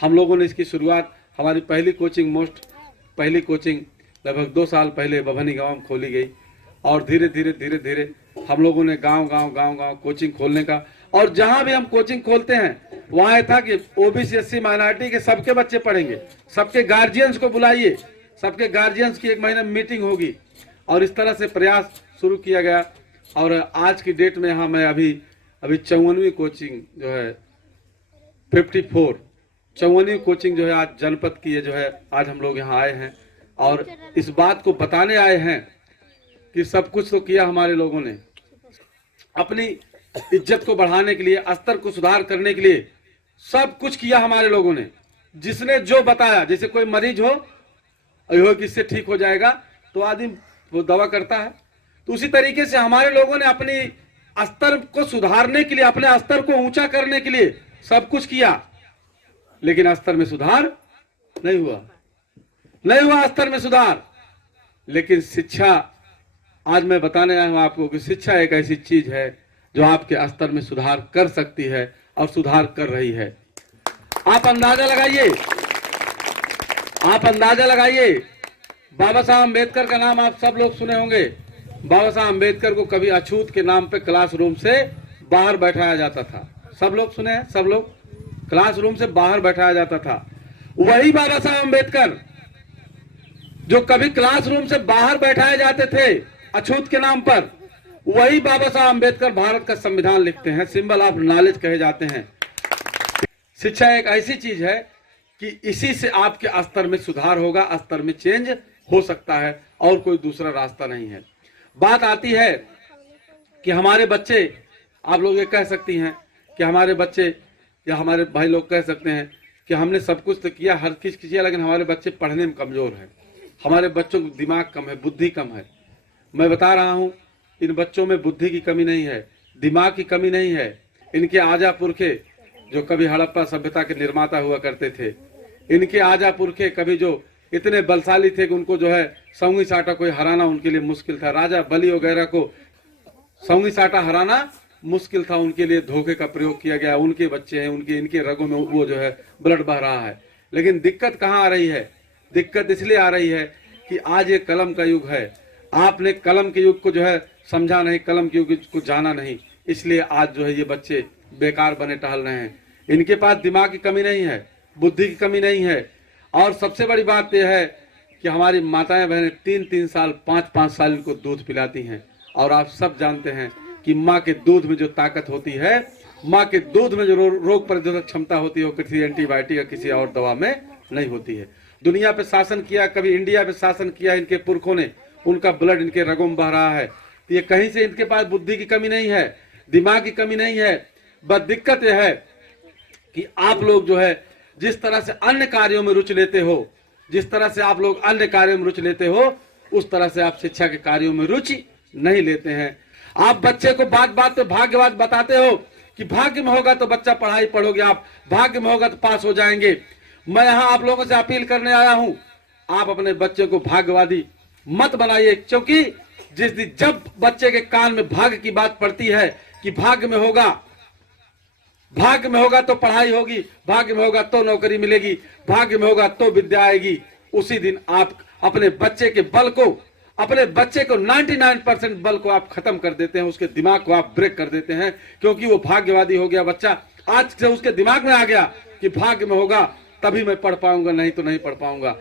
हम लोगों ने इसकी शुरुआत, हमारी पहली कोचिंग लगभग 2 साल पहले बभनी गांव में खोली गई और धीरे धीरे हम लोगों ने गांव कोचिंग खोलने का, और जहां भी हम कोचिंग खोलते हैं वहां ये था कि ओबीसी एससी माइनॉरिटी के सबके बच्चे पढ़ेंगे, सबके गार्जियंस को बुलाइए, सबके गार्जियंस की 1 महीने में मीटिंग होगी, और इस तरह से प्रयास शुरू किया गया। और आज की डेट में यहाँ मैं अभी 54वीं कोचिंग जो है 54वीं कोचिंग जो है आज जनपद की है, जो है आज हम लोग यहाँ आए हैं और इस बात को बताने आए हैं कि सब कुछ तो किया हमारे लोगों ने, अपनी इज्जत को बढ़ाने के लिए, स्तर को सुधार करने के लिए सब कुछ किया हमारे लोगों ने। जिसने जो बताया, जैसे कोई मरीज हो कि इससे ठीक हो जाएगा तो आदमी वो दवा करता है, तो उसी तरीके से हमारे लोगों ने अपनी स्तर को सुधारने के लिए, अपने स्तर को ऊंचा करने के लिए सब कुछ किया, लेकिन स्तर में सुधार नहीं हुआ स्तर में सुधार। लेकिन शिक्षा, आज मैं बताने आया हूं आपको कि शिक्षा एक ऐसी चीज है जो आपके स्तर में सुधार कर सकती है और सुधार कर रही है। आप अंदाजा लगाइए, बाबा साहब अम्बेडकर का नाम आप सब लोग सुने होंगे। बाबा साहब अम्बेडकर को कभी अछूत के नाम पे क्लासरूम से बाहर बैठाया जाता था, सब लोग सुने हैं, सब लोग, क्लासरूम से बाहर बैठाया जाता था। वही बाबा साहब अम्बेडकर जो कभी क्लासरूम से बाहर बैठाए जाते थे अछूत के नाम पर, वही बाबा साहब अम्बेडकर भारत का संविधान लिखते हैं, सिंबल ऑफ नॉलेज कहे जाते हैं। शिक्षा एक ऐसी चीज है कि इसी से आपके स्तर में सुधार होगा, स्तर में चेंज हो सकता है, और कोई दूसरा रास्ता नहीं है। बात आती है कि हमारे बच्चे, आप लोग ये कह सकती हैं कि हमारे बच्चे या हमारे भाई लोग कह सकते हैं कि हमने सब कुछ तो किया, हर चीज किया, लेकिन हमारे बच्चे पढ़ने में कमजोर हैं, हमारे बच्चों को दिमाग कम है, बुद्धि कम है। मैं बता रहा हूं, इन बच्चों में बुद्धि की कमी नहीं है, दिमाग की कमी नहीं है। इनके आजा पुरखे जो कभी हड़प्पा सभ्यता के निर्माता हुआ करते थे, इनके आजा पुरखे कभी जो इतने बलशाली थे कि उनको जो है सौंगी साटा कोई हराना उनके लिए मुश्किल था। राजा बलि वगैरह को सौंगी साटा हराना मुश्किल था, उनके लिए धोखे का प्रयोग किया गया। उनके बच्चे हैं, इनके रगों में वो जो है ब्लड बह रहा है। लेकिन दिक्कत कहाँ आ रही है? दिक्कत इसलिए आ रही है कि आज ये कलम का युग है। आपने कलम के युग को जो है समझा नहीं, कलम के युग को जाना नहीं, इसलिए आज जो है ये बच्चे बेकार बने टहल रहे हैं। इनके पास दिमाग की कमी नहीं है, बुद्धि की कमी नहीं है। और सबसे बड़ी बात यह है कि हमारी माताएं बहनें 3-3 साल 5-5 साल इनको दूध पिलाती हैं, और आप सब जानते हैं कि माँ के दूध में जो ताकत होती है, माँ के दूध में जो रोग प्रतिरोधक क्षमता होती है, वो किसी एंटीबायोटिक या किसी और दवा में नहीं होती है। दुनिया पे शासन किया, कभी इंडिया पे शासन किया इनके पुरखों ने, उनका ब्लड इनके रगों में बह रहा है। तो ये कहीं से इनके पास बुद्धि की कमी नहीं है, दिमाग की कमी नहीं है। बस दिक्कत यह है कि आप लोग जो है जिस तरह से अन्य कार्यों में रुचि लेते हो, जिस तरह से आप लोग अन्य कार्यों में रुचि लेते हो, उस तरह से आप शिक्षा के कार्यों में रुचि नहीं लेते हैं। आप बच्चे को बात बात पे भाग्यवाद बताते हो कि भाग्य में होगा तो बच्चा पढ़ाई पढ़ोगे, आप भाग्य में होगा तो पास हो जाएंगे। मैं यहाँ आप लोगों से अपील करने आया हूँ, आप अपने बच्चे को भाग्यवादी मत बनाइए, क्योंकि जब बच्चे के कान में भाग्य की बात पड़ती है कि भाग्य में होगा तो पढ़ाई होगी, भाग्य में होगा तो नौकरी मिलेगी, भाग्य में होगा तो विद्या आएगी, उसी दिन आप अपने बच्चे के बल को, अपने बच्चे को 99% बल को आप खत्म कर देते हैं, उसके दिमाग को आप ब्रेक कर देते हैं, क्योंकि वो भाग्यवादी हो गया बच्चा। आज से उसके दिमाग में आ गया कि भाग्य में होगा तभी मैं पढ़ पाऊंगा, नहीं तो नहीं पढ़ पाऊंगा।